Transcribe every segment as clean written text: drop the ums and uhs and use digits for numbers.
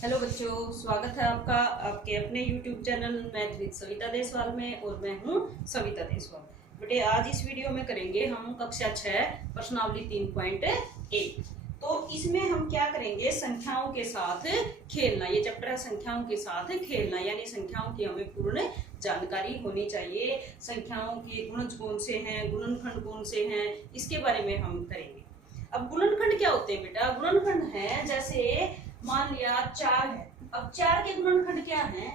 Hello बच्चों, स्वागत है आपका आपके अपने YouTube channel math with Savita Deswal में। और मैं हूँ सविता देसवाल। बेटे, आज इस वीडियो में करेंगे हम कक्षा 6 प्रश्नावली 3.1। तो इसमें हम क्या करेंगे, संख्याओं के साथ खेलना। ये चैप्टर है संख्याओं के साथ खेलना, यानी संख्याओं की हमें पूर्ण जानकारी होनी चाहिए। संख्याओं के गुणज कौन से हैं, गुणनखंड कौन से हैं, इसके बारे में हम करेंगे। अब गुणनखंड क्या होते हैं बेटा? गुणनखंड है, जैसे मान लिया 4 है। अब 4 के गुणनखंड क्या है?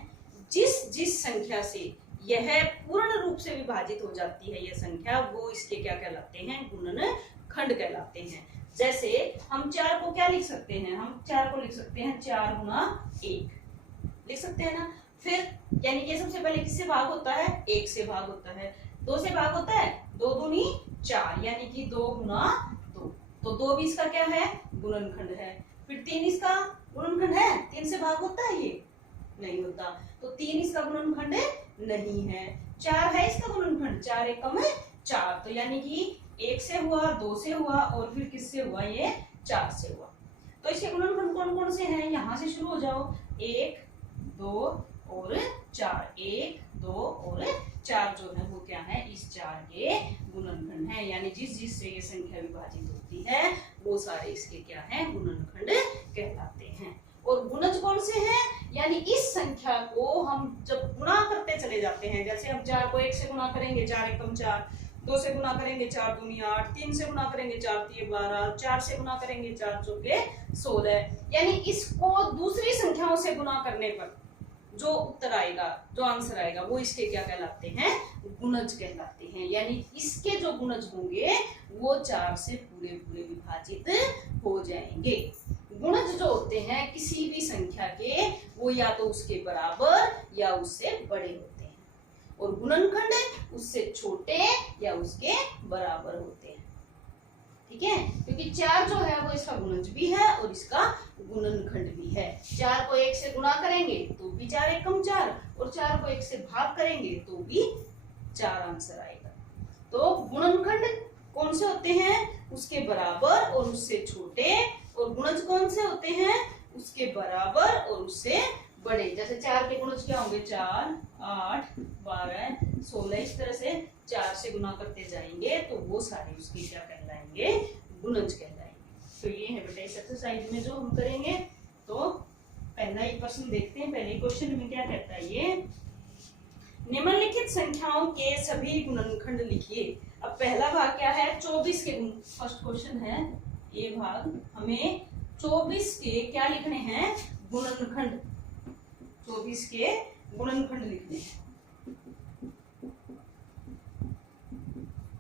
जिस जिस संख्या से यह पूर्ण रूप से विभाजित हो जाती है यह संख्या, वो इसके क्या कहलाते हैं? गुणनखंड कहलाते हैं। जैसे हम 4 को क्या लिख सकते हैं? हम 4 को लिख सकते हैं 4 गुना 1 लिख सकते हैं ना। फिर यानी कि सबसे पहले किससे भाग होता है? 1 से भाग होता है। 2 से भाग होता है, 2 दूनी 4, यानी कि 2 गुना 2। तो 2 भी इसका क्या है? गुणनखंड है। फिर 3 इसका गुणनखंड है। 3 से भाग होता है? ये नहीं होता, तो 3 इसका गुणनखंड नहीं है। 4 है इसका गुणनखंड, 4 एकम 4, तो यानी कि 1 से हुआ, 2 से हुआ और फिर किससे हुआ? ये 4 से हुआ। तो इसके गुणनखंड कौन कौन से हैं? यहां से शुरू हो जाओ। 1, 2 और 4। 1, 2 और 4 जो है वो क्या है? इस 4 के गुणनखंड है। यानी जिस जिस से ये संख्या विभाजित होती है वो सारे इसके क्या है? गुणनखंड कहलाते हैं। और गुणज कौन से हैं? यानी इस संख्या को हम जब गुणा करते चले जाते हैं, जैसे हम 4 को 1 से गुणा करेंगे 4 एकम 4, 2 से गुणा करेंगे 4 दूनी 8, 3 से गुणा करेंगे 4 तिये 12, 4 से गुणा करेंगे 4 चौके 16। यानी इसको दूसरी संख्याओं से गुणा करने पर जो उत्तर आएगा, जो आंसर आएगा, वो इसके क्या कहलाते हैं? गुणज कहलाते हैं। यानी इसके जो गुणज होंगे वो 4 से पूरे पूरे विभाजित हो जाएंगे। गुणज जो होते हैं किसी भी संख्या के, वो या तो उसके बराबर या उससे बड़े होते हैं, और गुणनखंड उससे छोटे या उसके बराबर होते हैं। ठीक है, क्योंकि 4 जो है वो इसका गुणज भी है और इसका गुणनखंड भी है। 4 को 1 से गुणा करेंगे तो भी 4 एकम 4, और 4 को 1 से भाग करेंगे तो भी 4 आंसर आएगा। तो गुणनखंड कौन से होते हैं? उसके बराबर और उससे छोटे। और गुणज कौन से होते हैं? उसके बराबर और उससे बड़े। जैसे 4 के गुणज क्या होंगे? 4, 8, 12, 16। इस तरह से 4 से गुणा करते जाएंगे तो वो सारे उसके क्या कहलाएंगे? गुणज कहलाएंगे। तो ये है बेटा इस एक्सरसाइज में जो हम करेंगे। तो पहला ही प्रश्न देखते हैं। पहले क्वेश्चन में क्या कहता है ये? निम्नलिखित संख्याओं के सभी गुणनखंड लिखिए। अब पहला भाग क्या है? 24 के फर्स्ट क्वेश्चन है ये भाग। हमें 24 के क्या लिखने हैं? गुणनखंड। 24 के गुणनखंड लिखने हैं।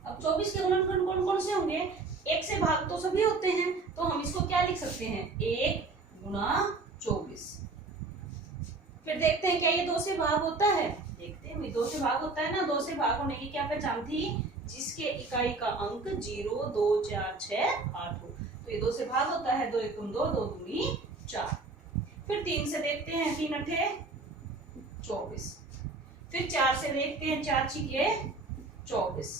अब 24 के गुणनखंड कौन कौन से होंगे? 1 से भाग तो सभी होते हैं, तो हम इसको क्या लिख सकते हैं? 1 गुना 24। फिर देखते हैं क्या ये 2 से भाग होता है? देखते हैं, 2 से भाग होता है ना। 2 से भाग होने की क्या पहचान थी? जिसके इकाई का अंक 0, 2, 4, 6, 8 हो, तो ये 2 से भाग होता है। 2 एकम 2, 2 दूनी 4। फिर 3 से देखते हैं, 3 अठे 24। फिर 4 से देखते हैं, 4 छिके 24।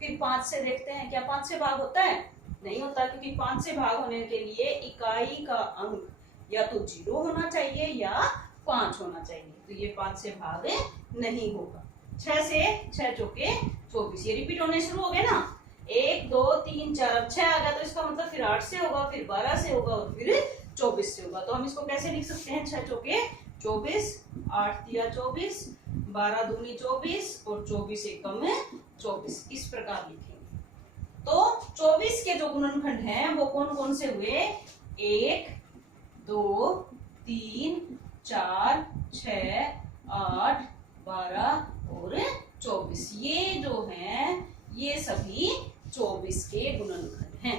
फिर 5 से देखते हैं, क्या 5 से भाग होता है? नहीं होता, क्योंकि 5 से भाग होने के लिए इकाई का अंक या तो 0 होना चाहिए या 5 होना चाहिए, तो ये 5 से भाग नहीं होगा। 6 से 6 चौके 24, ये रिपीट होने शुरू हो गए ना। 1, 2, 3, 4, अब 6 आ गया, तो इसका मतलब फिर 8 से होगा, फिर 12 से होगा और फिर 24 से होगा। तो हम इसको कैसे लिख सकते हैं? 6 चौके 24, 8 तिया 24, 12 दूनी 24 और 24 एकम 24। इस प्रकार लिखेंगे। तो 24 के जो गुणनखंड हैं वो कौन कौन से हुए? 1, 2, 3, 4, 6, 8, 12 और 24। ये जो हैं ये सभी 24 के गुणनखंड हैं।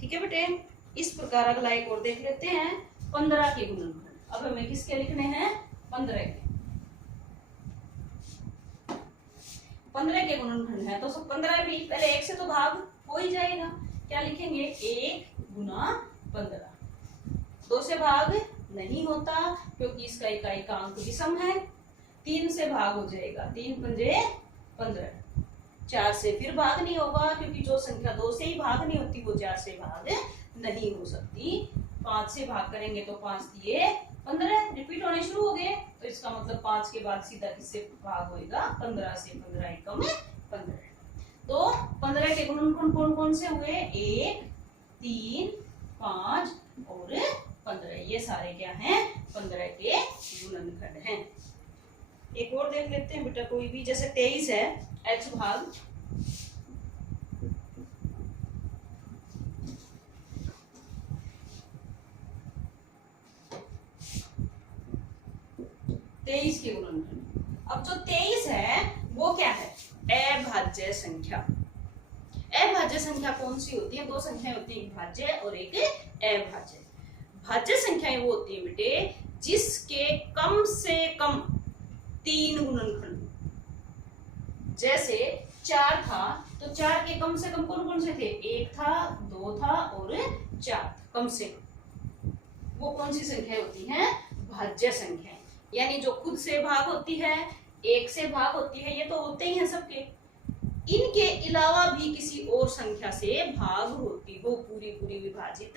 ठीक है बेटे, इस प्रकार अगला एक और देख लेते हैं। 15 के गुणनखंड। अब हमें किसके लिखने हैं? 15 के। 15 के गुणनखंड है, तो 15 भी पहले 1 से तो भाग हो ही जाएगा। क्या लिखेंगे? 1 गुना 15। 2 से भाग नहीं होता क्योंकि इसका इकाई का अंक विषम है। 3 से भाग हो जाएगा, 3 पंजे 15। 4 से फिर भाग नहीं होगा क्योंकि जो संख्या 2 से ही भाग नहीं होती वो 4 से भाग नहीं हो सकती। 5 से भाग करेंगे तो 5 दिए 15, रिपीट होने शुरू हो गए, तो इसका मतलब 5 के बाद सीधा किससे भाग होएगा, 15 से। 15 एकम 15। तो 15 के गुणनखंड कौन कौन से हुए, 1, 3, 5 और 15। ये सारे क्या हैं, 15 के गुणनखंड हैं। एक और देख लेते हैं बेटा, कोई भी, जैसे 23 है, h भाग 23 के गुणनखंड। अब जो 23 है वो क्या है, अभाज्य संख्या। अभाज्य संख्या कौन सी होती है, दो संख्याएं होती है, एक भाज्य और एक अभाज्य। भाज्य संख्याएं वो होती है बेटे जिसके कम से कम 3 गुणनखंड। जैसे 4 था तो 4 के कम से कम कौन कौन से थे, 1 था, 2 था और 4 कम से कम। वो कौन सी संख्या होती है, भाज्य संख्या। यानी जो खुद से भाग होती है, 1 से भाग होती है, ये तो होते ही हैं सबके। इनके अलावा भी किसी और संख्या से भाग होती हो, पूरी पूरी विभाजित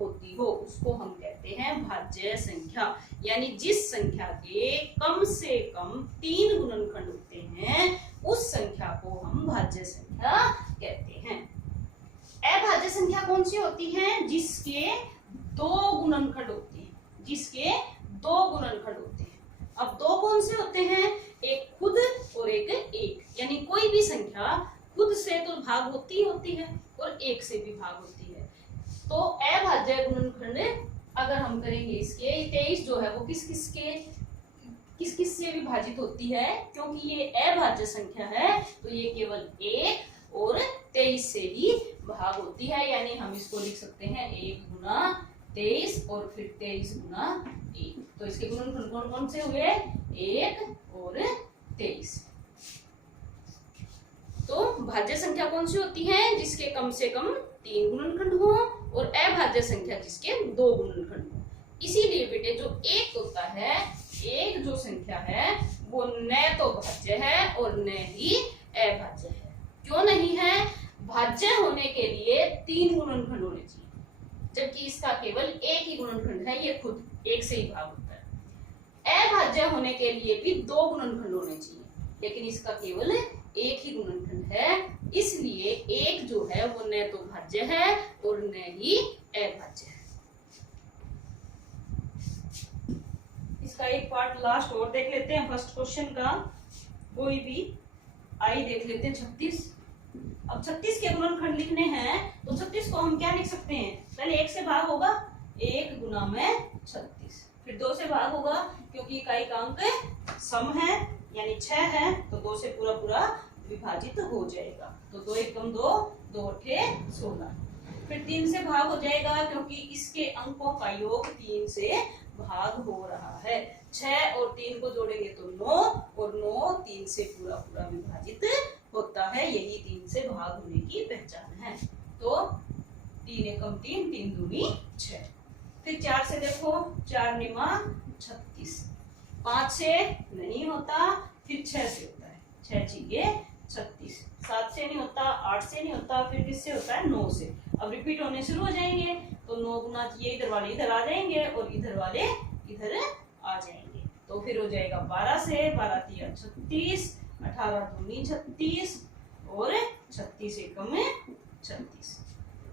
होती हो, उसको हम कहते हैं भाज्य संख्या। यानी जिस संख्या के कम से कम 3 गुणनखंड होते हैं, उस संख्या को हम भाज्य संख्या कहते हैं। अभाज्य संख्या कौन सी होती है, जिसके 2 गुणनखंड होते हैं, जिसके 2 गुणनखंड होते हैं। अब 2 कौन से होते हैं, एक खुद और एक। यानी कोई भी संख्या खुद से तो भाग होती है और 1 से भी भाग होती है। तो अभाज्य गुणनखंड अगर हम करेंगे इसके, 23 जो है वो किस किस से विभाजित होती है, क्योंकि ये अभाज्य संख्या है तो ये केवल 1 और 23 से ही भाग होती है। यानी हम इसको लिख सकते हैं 1 गुना 23 और फिर 23 गुना 1। तो इसके गुणनखंड कौन कौन से हुए, 1 और 23। तो भाज्य संख्या कौन सी होती है, जिसके कम से कम 3 गुणनखंड हो, और अभाज्य संख्या जिसके 2 गुणनखंड हो। इसीलिए बेटे जो 1 होता है, 1 जो संख्या है वो न तो भाज्य है और न ही अभाज्य है। क्यों नहीं है, भाज्य होने के लिए 3 गुणनखंड होने चाहिए, जबकि इसका केवल 1 ही गुणनखंड है, ये खुद 1 से ही भाग होता है। अभाज्य होने के लिए भी 2 गुणनखंड होने चाहिए, लेकिन इसका केवल 1 ही गुणनखंड है। इसलिए 1 जो है वो न तो भाज्य है और न ही अभाज्य है। इसका एक पार्ट लास्ट और देख लेते हैं, फर्स्ट क्वेश्चन का कोई भी आई देख लेते हैं, 36। अब 36 के गुणनखंड लिखने हैं तो 36 को हम क्या लिख सकते हैं, पहले 1 से भाग होगा, 1 गुना में 36, फिर 2 से भाग होगा, क्योंकि इकाई का अंक सम है यानी 6 है, तो 2 से पूरा पूरा विभाजित हो जाएगा। तो 2 एकम 2, 2 अठे 16। फिर 3 से भाग हो जाएगा, क्योंकि इसके अंकों का योग 3 से भाग हो रहा है। 6 और 3 को जोड़ेंगे तो 9, और 9 3 से पूरा पूरा विभाजित होता है। यही 3 से भाग होने की पहचान है। तो 3 एकम 3, 3 दूनी 6। फिर 4 से देखो, 4 निमा 36, 5 से नहीं होता, फिर 6 से होता है, 6 छीके 36, 7 से नहीं होता, 8 से नहीं होता, फिर किससे होता है, 9 से। अब रिपीट होने शुरू हो जाएंगे, तो 9 गुना ये इधर वाले इधर आ जाएंगे और इधर वाले इधर आ जाएंगे, तो फिर हो जाएगा 12 से, 12 तिया 36, 18 दूनी 36 और 36 एकम 36।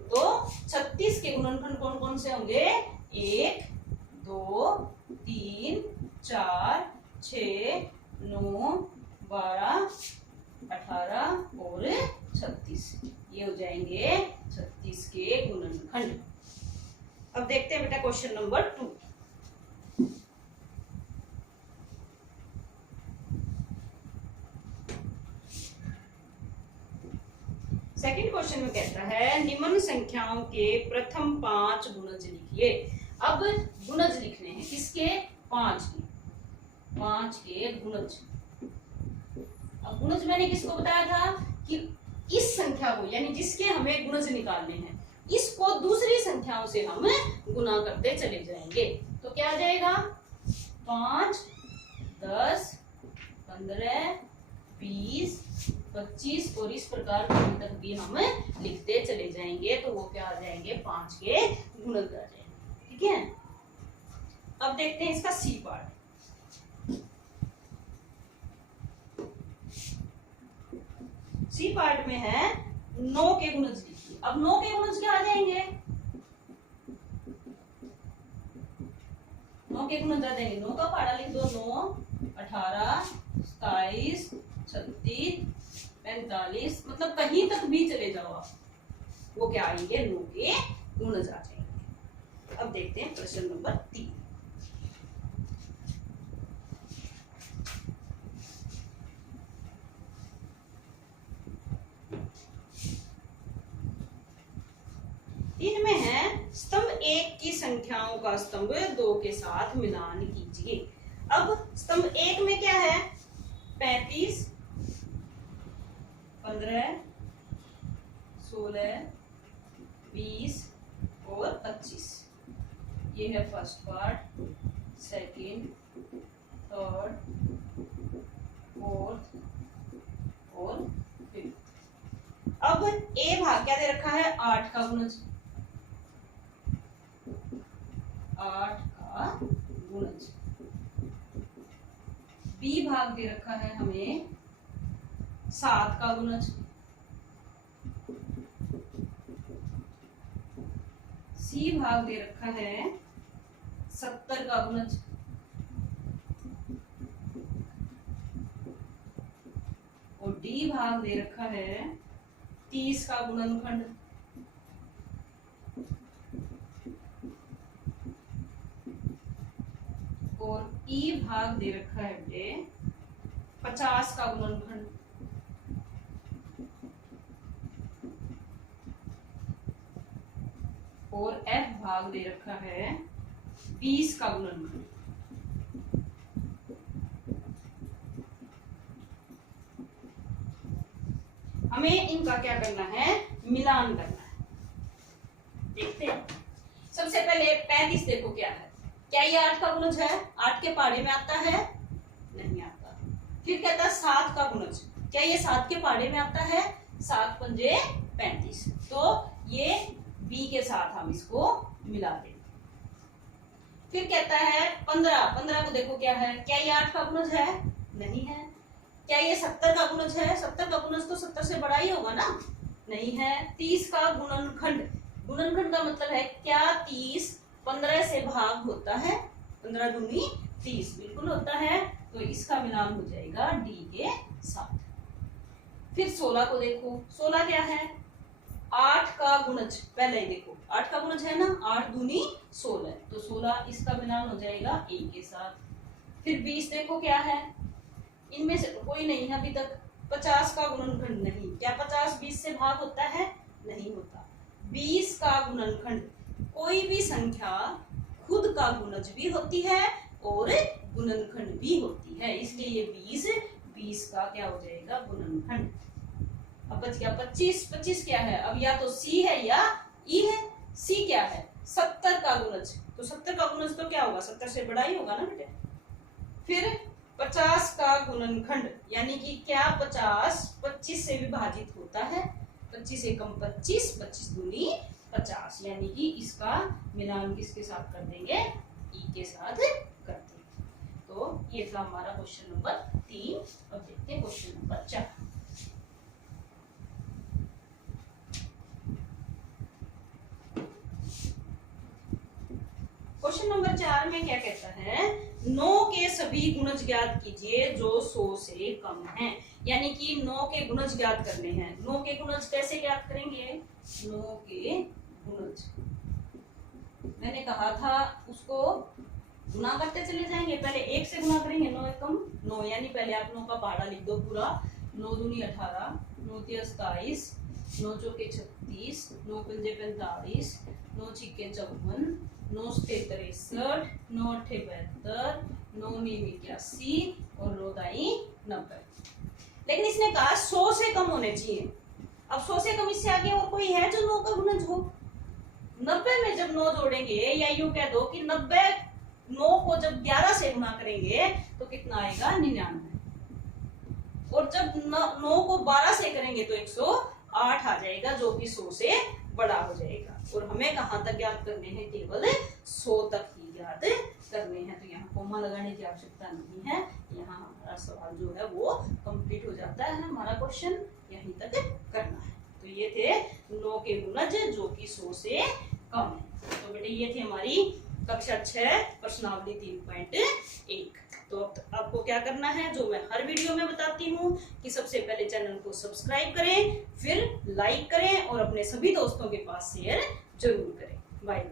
तो 36 के गुणनखंड कौन कौन से होंगे, 1, 2, 3, 4, 6, 9, 12, 18 और 36। ये हो जाएंगे 36 के गुणनखंड। अब देखते हैं बेटा क्वेश्चन नंबर 2। सेकंड क्वेश्चन में कहता है निम्न संख्याओं के प्रथम 5 गुणज लिखिए। अब गुणज लिखने हैं किसके, 5 के गुणज। अब गुणज मैंने किसको बताया था कि इस संख्या को, यानी जिसके हमें गुणज निकालने हैं, इसको दूसरी संख्याओं से हम गुना करते चले जाएंगे। तो क्या आ जाएगा, 5, 10, 15, 20, 25 और इस प्रकार कहीं तक भी हम लिखते चले जाएंगे तो वो क्या आ जाएंगे 5 के गुणज आ जाएंगे। ठीक है, अब देखते हैं इसका सी पार्ट। सी पार्ट में है 9 के गुणज लिखिए। अब 9 के गुणज क्या आ जाएंगे, 9 के गुणज आ जाएंगे, 9 का पहाड़ा लिख दो, 9 18 27 36 45, मतलब कहीं तक भी चले जाओ आप, वो क्या आएंगे 9 के गुणज आ जाएंगे। अब देखते हैं प्रश्न नंबर 3। इनमें है स्तंभ 1 की संख्याओं का स्तंभ 2 के साथ मिलान कीजिए। अब स्तंभ 1 में क्या है, 35 15 16 20 और 25, ये है first part, second, third, fourth और फिफ्थ। अब ए भाग क्या दे रखा है, 8 का गुणज, 8 का गुणज। बी भाग दे रखा है हमें 7 का गुणज, सी भाग दे रखा है 70 का गुणज, और डी भाग दे रखा है 30 का गुणनखंड। और ई भाग दे रखा है बेटे 50 का गुणनखंड। और एफ भाग दे रखा है 20 का गुणनखंड। हमें इनका क्या करना है, मिलान करना है। देखते हैं, सबसे पहले 35 देखो क्या है, क्या ये 8 का गुणज है, 8 के पहाड़े में आता है, नहीं आता। फिर कहता है 7 का गुणज, क्या ये 7 के पहाड़े में आता है, 7 पंजे 35, तो ये बी के साथ हम इसको मिला देंगे। फिर कहता है 15 को देखो क्या है, क्या ये 8 का गुणज है, नहीं है। क्या ये 70 का गुणज है, 70 का गुणज तो 70 से बड़ा ही होगा ना, नहीं है। 30 का गुणनखंड, गुणनखंड का मतलब है क्या 30 15 से भाग होता है, 15 दूनी 30 बिल्कुल होता है, तो इसका मिलान हो जाएगा डी के साथ। फिर 16 को देखो, 16 क्या है, 8 का गुणज, पहले ही देखो 8 का गुणज है ना, 8 दूनी 16, तो 16 इसका मिलान हो जाएगा ए के साथ। फिर 20 देखो क्या है, इनमें से तो कोई नहीं है अभी तक। 50 का गुणनखंड नहीं, क्या 50 20 से भाग होता है, नहीं होता। 20 का गुणनखंड, कोई भी संख्या खुद का गुणज भी होती है और गुणनखंड भी होती है, इसलिए ये 20 का क्या हो जाएगा गुणनखंड। अब बच गया 25, 25 क्या है, अब या तो सी है या ई है। सी क्या है, 70 का गुणज, तो 70 का गुणज तो क्या होगा, 70 से बड़ा ही होगा ना बेटे। फिर 50 का गुणनखंड, यानी कि क्या 50 25 से विभाजित होता है, 25 एकम 25, 25 दूनी 50, यानी कि इसका मिलान किसके साथ कर देंगे, ई के साथ कर देंगे। तो ये था हमारा क्वेश्चन नंबर 3। अब देखते हैं क्वेश्चन नंबर 4। क्वेश्चन नंबर 4 में क्या कहता है, 9 के सभी गुणज ज्ञात कीजिए जो 100 से कम हैं। यानी कि 9 के गुणज ज्ञात करने हैं। 9 के गुणज कैसे ज्ञात करेंगे, 9 के गुणज मैंने कहा था उसको गुना करते चले जाएंगे, पहले 1 से गुना करेंगे, 9 एकम 9, यानी पहले आप 9 का पहाड़ा लिख दो पूरा, 9 दूनी 18, 9 तिया 27, 9 चौके 36, 9 पंजे 45, 9 छिक्के 54, 9 सते 63, 9 अट्ठे 72, 9 नीम 81 और 9 दाई 90। लेकिन इसने कहा 100 से कम होने चाहिए। अब 100 से कम इससे आगे और कोई है जो 9 का गुणज हो। 90 में जब 9 जोड़ेंगे, या यूं कह दो कि 90 9 को जब 11 से गुणा करेंगे तो कितना आएगा, 99। और जब 9 को 12 से करेंगे तो 108 आ जाएगा, जो कि 100 से बड़ा हो जाएगा। और हमें कहाँ तक याद करने हैं, केवल 100 तक ही याद करने हैं। तो यहाँ कोमा लगाने की आवश्यकता नहीं है, यहाँ हमारा सवाल जो है वो कंप्लीट हो जाता है, हमारा क्वेश्चन यहीं तक करना है। तो ये थे 9 के गुणज जो कि 100 से कम है। तो बेटे ये थी हमारी कक्षा 6 प्रश्नावली 3.1। तो अब आपको क्या करना है, जो मैं हर वीडियो में बताती हूँ कि सबसे पहले चैनल को सब्सक्राइब करें, फिर लाइक करें और अपने सभी दोस्तों के पास शेयर जरूर करें। बाय।